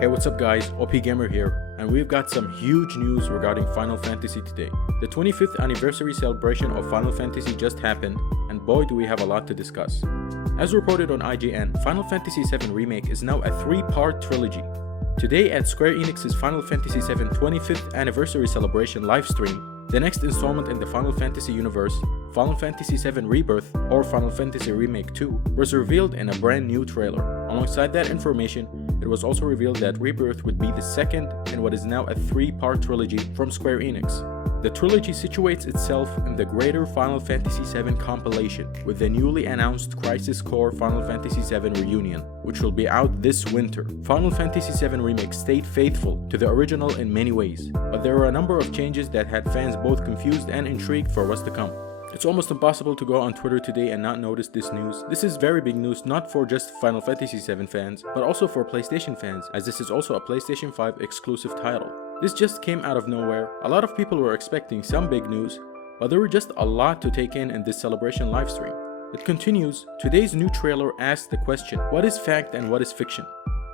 Hey, what's up guys, OP Gamer here, and we've got some huge news regarding Final Fantasy today. The 25th anniversary celebration of Final Fantasy just happened, and boy do we have a lot to discuss. As reported on IGN, Final Fantasy VII Remake is now a 3-part trilogy. Today at Square Enix's Final Fantasy VII 25th anniversary celebration livestream, the next installment in the Final Fantasy universe, Final Fantasy VII Rebirth or Final Fantasy Remake 2, was revealed in a brand new trailer. Alongside that information, it was also revealed that Rebirth would be the second in what is now a 3-part trilogy from Square Enix. The trilogy situates itself in the greater Final Fantasy VII compilation, with the newly announced Crisis Core Final Fantasy VII Reunion, which will be out this winter. Final Fantasy VII Remake stayed faithful to the original in many ways, but there were a number of changes that had fans both confused and intrigued for what's to come. It's almost impossible to go on Twitter today and not notice this news. This is very big news, not for just Final Fantasy VII fans, but also for PlayStation fans, as this is also a PlayStation 5 exclusive title. This just came out of nowhere. A lot of people were expecting some big news, but there were just a lot to take in this celebration livestream. It continues, today's new trailer asks the question, what is fact and what is fiction?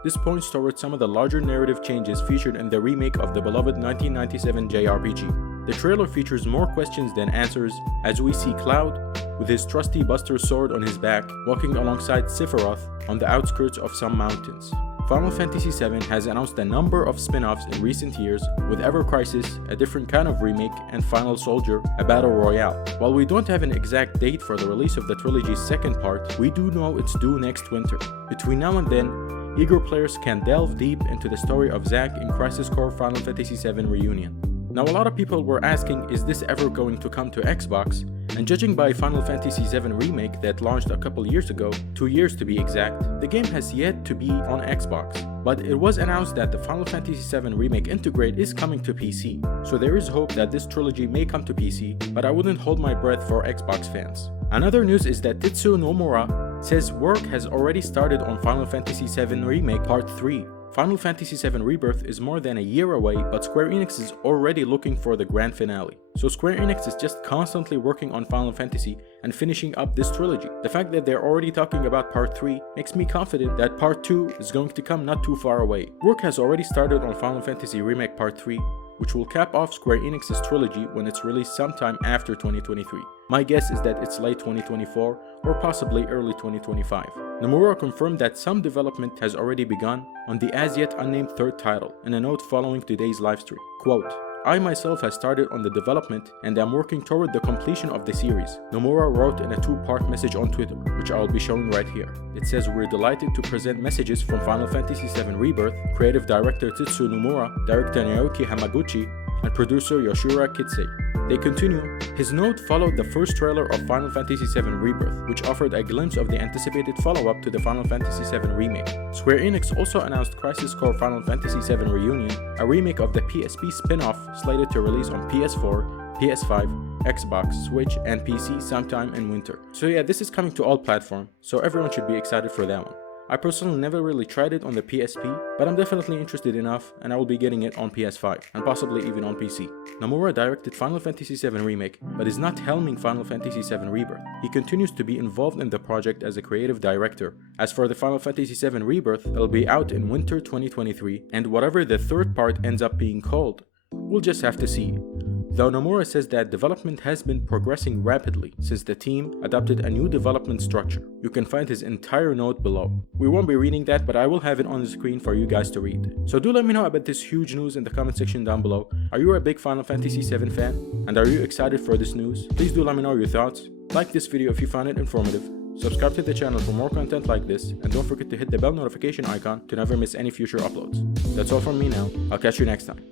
This points towards some of the larger narrative changes featured in the remake of the beloved 1997 JRPG. The trailer features more questions than answers, as we see Cloud, with his trusty Buster sword on his back, walking alongside Sephiroth on the outskirts of some mountains. Final Fantasy VII has announced a number of spin-offs in recent years, with Ever Crisis, a different kind of remake, and Final Soldier, a battle royale. While we don't have an exact date for the release of the trilogy's second part, we do know it's due next winter. Between now and then, eager players can delve deep into the story of Zack in Crisis Core Final Fantasy VII Reunion. Now a lot of people were asking, is this ever going to come to Xbox? And judging by Final Fantasy VII Remake that launched a couple years ago, 2 years to be exact, the game has yet to be on Xbox. But it was announced that the Final Fantasy VII Remake Integrate is coming to PC, so there is hope that this trilogy may come to PC, but I wouldn't hold my breath for Xbox fans. Another news is that Tetsuya Nomura says work has already started on Final Fantasy VII Remake Part 3. Final Fantasy VII Rebirth is more than a year away, but Square Enix is already looking for the grand finale. So Square Enix is just constantly working on Final Fantasy and finishing up this trilogy. The fact that they're already talking about Part 3 makes me confident that Part 2 is going to come not too far away. Work has already started on Final Fantasy Remake Part 3, which will cap off Square Enix's trilogy when it's released sometime after 2023. My guess is that it's late 2024 or possibly early 2025. Nomura confirmed that some development has already begun on the as yet unnamed third title in a note following today's livestream. Quote, I myself have started on the development and am working toward the completion of the series, Nomura wrote in a 2-part message on Twitter, which I will be showing right here. It says, we're delighted to present messages from Final Fantasy VII Rebirth, creative director Tetsuya Nomura, director Naoki Hamaguchi, and producer Yoshiro Kitsei. They continue, his note followed the first trailer of Final Fantasy VII Rebirth, which offered a glimpse of the anticipated follow-up to the Final Fantasy VII Remake. Square Enix also announced Crisis Core Final Fantasy VII Reunion, a remake of the PSP spin-off slated to release on PS4, PS5, Xbox, Switch, and PC sometime in winter. So yeah, this is coming to all platforms, so everyone should be excited for that one. I personally never really tried it on the PSP, but I'm definitely interested enough and I will be getting it on PS5 and possibly even on PC. Nomura directed Final Fantasy VII Remake, but is not helming Final Fantasy VII Rebirth. He continues to be involved in the project as a creative director. As for the Final Fantasy VII Rebirth, it'll be out in winter 2023, and whatever the third part ends up being called, we'll just have to see. Though Nomura says that development has been progressing rapidly since the team adopted a new development structure. You can find his entire note below. We won't be reading that, but I will have it on the screen for you guys to read. So do let me know about this huge news in the comment section down below. Are you a big Final Fantasy VII fan? And are you excited for this news? Please do let me know your thoughts. Like this video if you found it informative. Subscribe to the channel for more content like this, and don't forget to hit the bell notification icon to never miss any future uploads. That's all from me now. I'll catch you next time.